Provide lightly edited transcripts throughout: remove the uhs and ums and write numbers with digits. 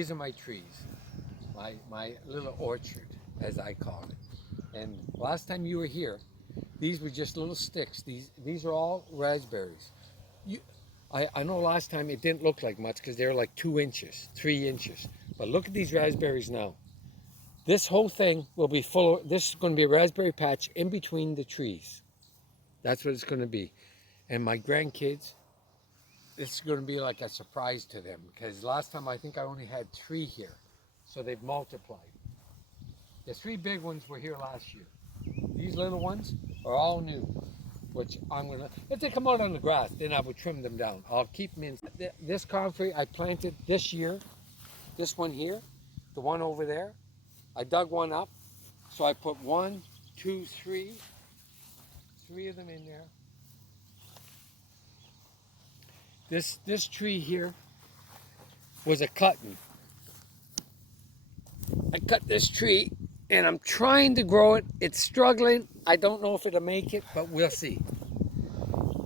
these are my trees, my little orchard, as I call it. And last time you were here, these were just little sticks. These are all raspberries. I know last time it didn't look like much because they're like 2 inches, 3 inches. But look at these raspberries now. This whole thing will be full of, this is going to be a raspberry patch in between the trees. That's what it's going to be. And my grandkids, this is going to be like a surprise to them because last time I think I only had 3 here. So they've multiplied. The 3 big ones were here last year. These little ones are all new, which I'm going to, if they come out on the grass, then I would trim them down. I'll keep them in. This comfrey I planted this year, this one here, the one over there. I dug one up, so I put 1, 2, 3 of them in there. This tree here was a cutting. I cut this tree and I'm trying to grow it. It's struggling. I don't know if it'll make it, but we'll see.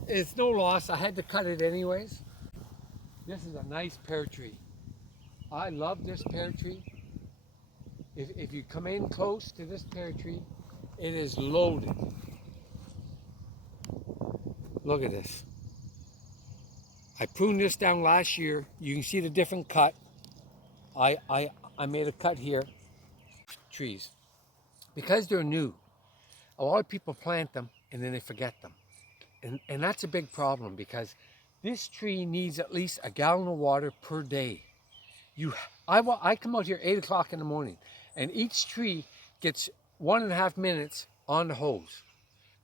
It's no loss. I had to cut it anyways. This is a nice pear tree. I love this pear tree. If you come in close to this pear tree, it is loaded. Look at this. I pruned this down last year. You can see the different cut. I made a cut here. Trees. Because they're new, a lot of people plant them and then they forget them. And that's a big problem because this tree needs at least a gallon of water per day. I come out here 8 o'clock in the morning and each tree gets 1.5 minutes on the hose.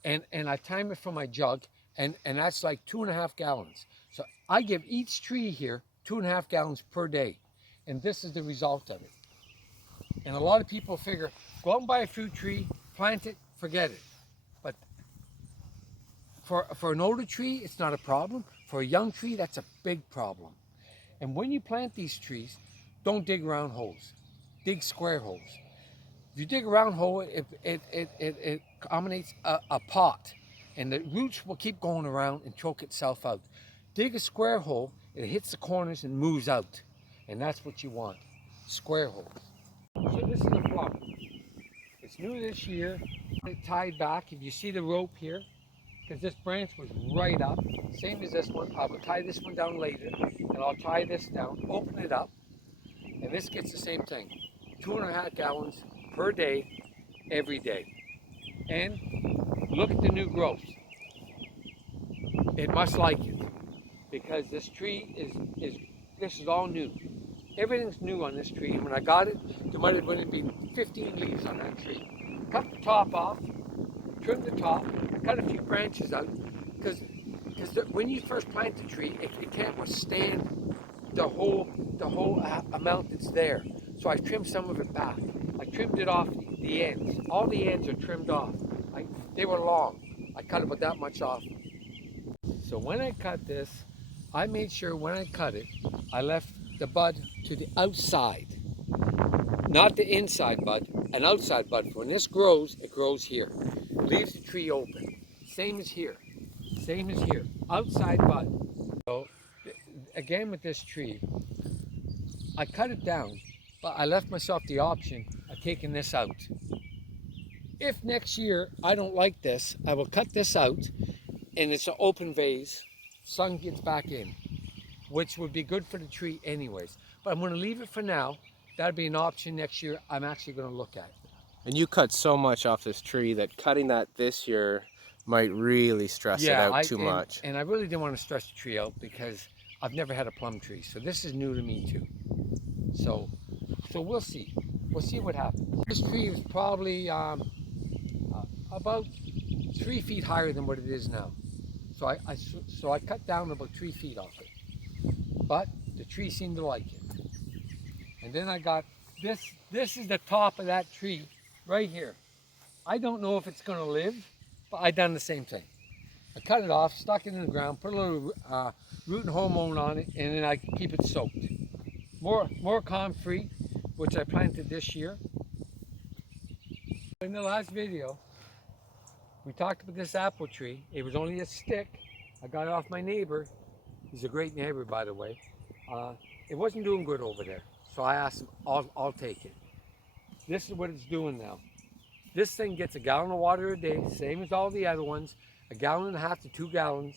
And I time it from my jug and that's like 2.5 gallons. So I give each tree here 2.5 gallons per day. And this is the result of it. And a lot of people figure, go out and buy a fruit tree, plant it, forget it. But for an older tree, it's not a problem. For a young tree, that's a big problem. And when you plant these trees, don't dig round holes. Dig square holes. If you dig a round hole, it accommodates a pot. And the roots will keep going around and choke itself out. Dig a square hole, it hits the corners and moves out. And that's what you want, square holes. So this is a plum. It's new this year. It tied back. If you see the rope here, because this branch was right up, same as this one. I will tie this one down later, and I'll tie this down, open it up, and this gets the same thing. 2.5 gallons per day, every day. And look at the new growth. It must like it, because this tree this is all new. Everything's new on this tree, and when I got it, there might have been 15 leaves on that tree. Cut the top off, trim the top, cut a few branches out, because when you first plant the tree, it can't withstand the whole amount that's there. So I trimmed some of it back. I trimmed it off the ends. All the ends are trimmed off. They were long. I cut about that much off. So when I cut this, I made sure when I cut it, I left the bud to the outside, not the inside bud, an outside bud. When this grows, it grows here. Leaves the tree open. Same as here. Same as here. Outside bud. So again with this tree, I cut it down, but I left myself the option of taking this out. If next year I don't like this, I will cut this out and it's an open vase. Sun gets back in, which would be good for the tree anyways. But I'm going to leave it for now. That'll be an option next year I'm actually going to look at. And you cut so much off this tree that cutting that this year might really stress it out too much. And I really didn't want to stress the tree out because I've never had a plum tree. So this is new to me too. So we'll see. We'll see what happens. This tree is probably about 3 feet higher than what it is now. So I cut down about 3 feet off it. But the tree seemed to like it. And then I got this. This is the top of that tree right here. I don't know if it's going to live, but I done the same thing. I cut it off, stuck it in the ground, put a little root and hormone on it, and then I keep it soaked. More comfrey, which I planted this year. In the last video, we talked about this apple tree. It was only a stick. I got it off my neighbor. He's a great neighbor, by the way. It wasn't doing good over there. So I asked him, I'll take it. This is what it's doing now. This thing gets a gallon of water a day, same as all the other ones, a gallon and a half to 2 gallons.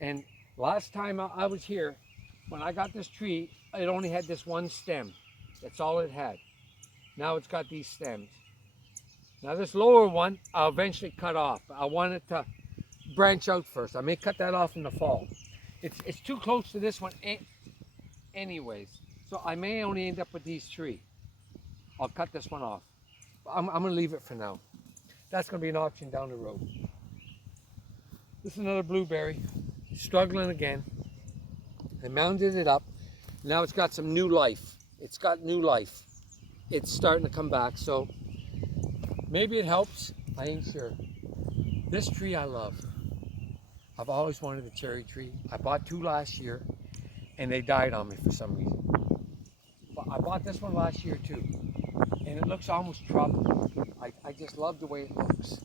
And last time I was here, when I got this tree, it only had this one stem. That's all it had. Now it's got these stems. Now this lower one, I'll eventually cut off. I want it to branch out first. I may cut that off in the fall. It's too close to this one anyways. So I may only end up with these 3. I'll cut this one off. I'm going to leave it for now. That's going to be an option down the road. This is another blueberry, struggling again. I mounded it up. Now it's got some new life. It's got new life. It's starting to come back, so maybe it helps. I ain't sure. This tree I love. I've always wanted a cherry tree. I bought 2 last year, and they died on me for some reason. But I bought this one last year too, and it looks almost tropical. I just love the way it looks.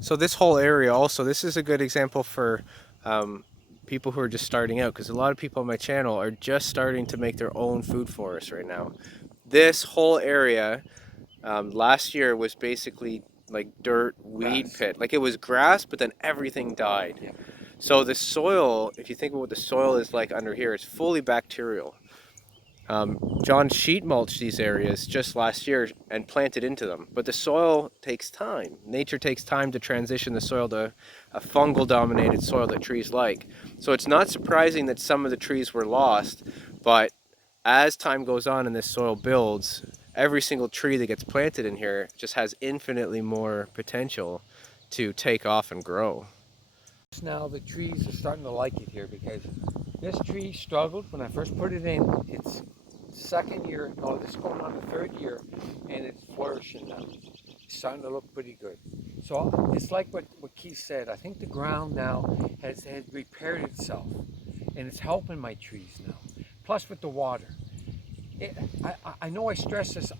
So this whole area also, this is a good example for people who are just starting out, because a lot of people on my channel are just starting to make their own food forests right now. This whole area last year was basically like dirt weed pit. Like it was grass, but then everything died. Yeah. So the soil, if you think of what the soil is like under here, it's fully bacterial. John sheet mulched these areas just last year and planted into them, but the soil takes time. Nature takes time to transition the soil to a fungal dominated soil that trees like. So it's not surprising that some of the trees were lost, but as time goes on and this soil builds, every single tree that gets planted in here just has infinitely more potential to take off and grow. Now the trees are starting to like it here, because this tree struggled when I first put it in. It's second year, no, this is going on the 3rd year, and it's flourishing now. It's starting to look pretty good. So it's like what Keith said. I think the ground now has repaired itself, and it's helping my trees now. Plus with the water. I know I stress this,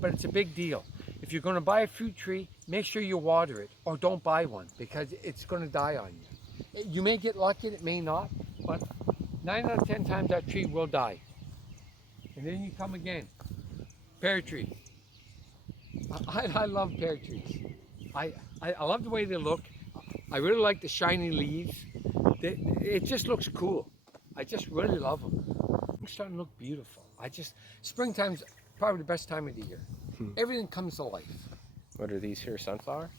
but it's a big deal. If you're going to buy a fruit tree, make sure you water it, or don't buy one, because it's going to die on you. You may get lucky, it may not, but 9 out of 10 times that tree will die. And then you come again. Pear tree. I love pear trees. I love the way they look. I really like the shiny leaves. It just looks cool. I just really love them. They're starting to look beautiful. Springtime's probably the best time of the year. Everything comes to life. What are these here, sunflower?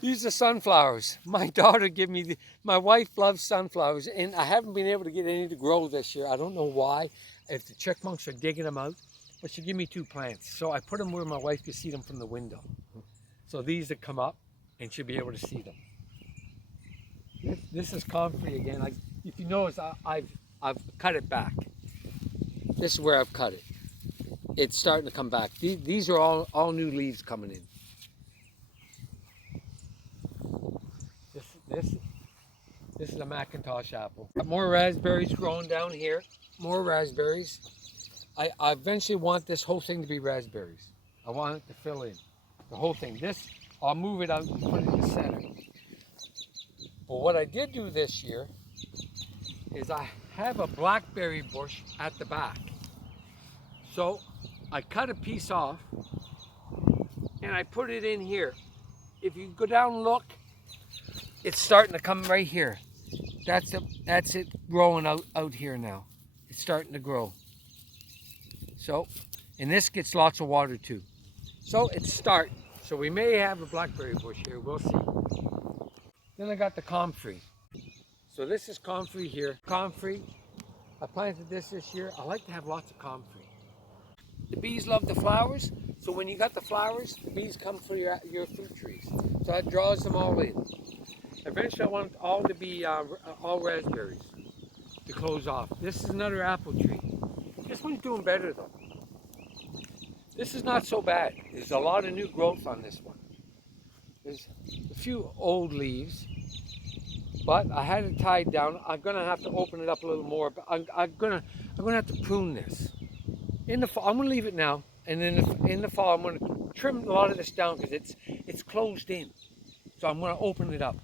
These are sunflowers. My daughter gave me my wife loves sunflowers, and I haven't been able to get any to grow this year. I don't know why, if the chipmunks are digging them out, but she gave me 2 plants. So I put them where my wife could see them from the window. So these that come up, and she'll be able to see them. This is comfrey again. If you notice, I've cut it back. This is where I've cut it. It's starting to come back. These are all new leaves coming in. This is a Macintosh apple. Got more raspberries growing down here. More raspberries. I eventually want this whole thing to be raspberries. I want it to fill in. The whole thing. This, I'll move it out and put it in the center. But what I did do this year is I have a blackberry bush at the back. So I cut a piece off and I put it in here. If you go down and look, it's starting to come right here. That's it growing out here now. It's starting to grow. So, and this gets lots of water too. So it's starting. So we may have a blackberry bush here, we'll see. Then I got the comfrey. So this is comfrey here. Comfrey, I planted this year. I like to have lots of comfrey. The bees love the flowers, so when you got the flowers, the bees come for your fruit trees. So that draws them all in. Eventually I want it all to be all raspberries to close off. This is another apple tree. This one's doing better though. This is not so bad. There's a lot of new growth on this one. There's a few old leaves, but I had it tied down. I'm gonna have to open it up a little more, but I'm gonna have to prune this. In the fall, I'm gonna leave it now, and then in the fall I'm gonna trim a lot of this down because it's closed in. So I'm gonna open it up,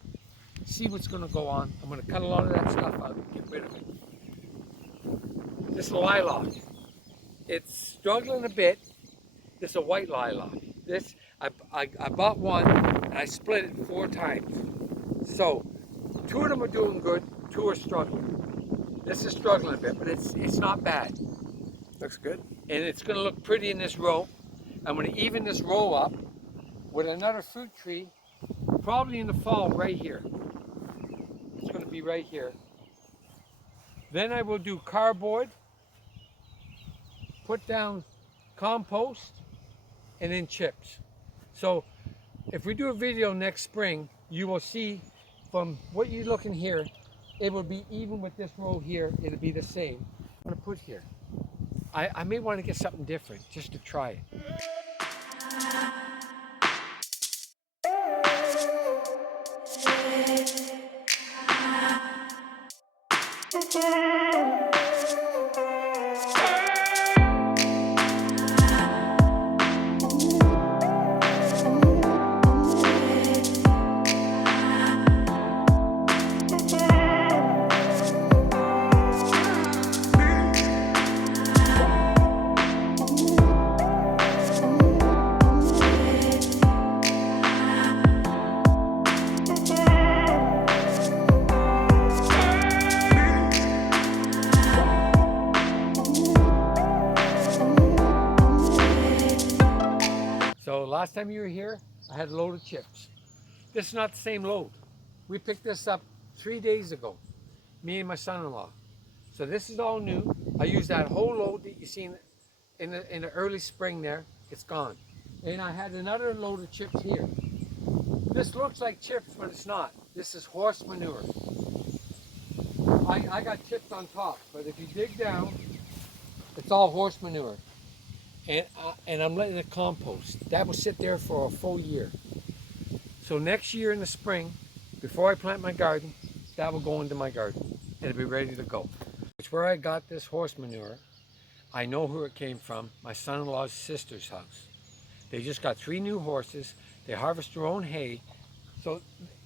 see what's gonna go on. I'm gonna cut a lot of that stuff out and get rid of it. This lilac. it's struggling a bit. This is a white lilac. This, I bought one and I split it 4 times. So 2 of them are doing good, 2 are struggling. This is struggling a bit, but it's not bad. Looks good. And it's gonna look pretty in this row. I'm gonna even this row up with another fruit tree, probably in the fall right here. It's gonna be right here. Then I will do cardboard, put down compost, and then chips. So if we do a video next spring, you will see from what you're looking here, it will be even with this row here, it'll be the same. I'm gonna put here. I may want to get something different just to try it. So last time you were here, I had a load of chips. This is not the same load. We picked this up 3 days ago, me and my son-in-law. So this is all new. I used that whole load that you seen in the early spring there. It's gone. And I had another load of chips here. This looks like chips, but it's not. This is horse manure. I got chips on top, but if you dig down, it's all horse manure. And I'm letting it compost. That will sit there for a full year. So next year in the spring, before I plant my garden, that will go into my garden. It'll be ready to go. It's where I got this horse manure. I know who it came from, my son-in-law's sister's house. They just got 3 new horses. They harvest their own hay. So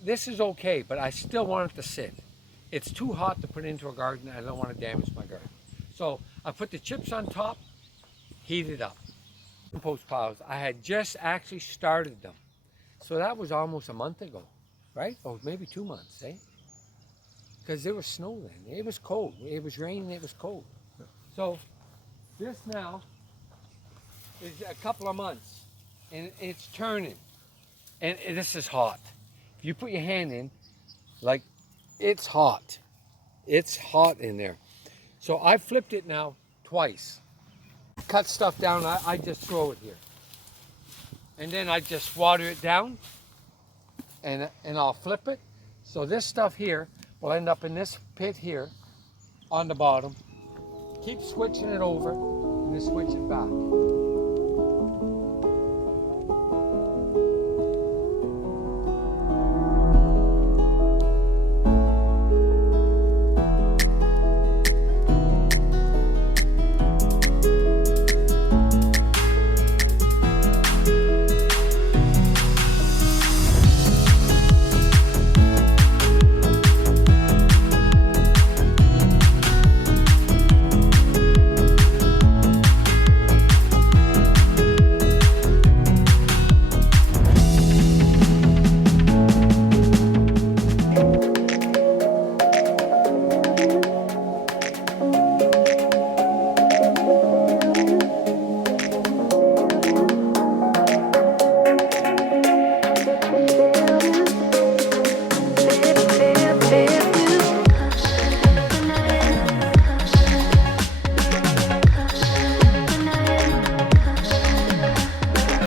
this is okay, but I still want it to sit. It's too hot to put into a garden. I don't want to damage my garden. So I put the chips on top, heat it up. Compost piles, I had just actually started them. So that was almost a month ago, right? Or maybe 2 months, eh? Because there was snow then. It was cold. It was raining, it was cold. So this now is a couple of months and it's turning. And this is hot. If you put your hand in, like, it's hot. It's hot in there. So I flipped it now twice. Cut stuff down, I just throw it here. And then I just water it down and I'll flip it. So this stuff here will end up in this pit here on the bottom. Keep switching it over and then switch it back.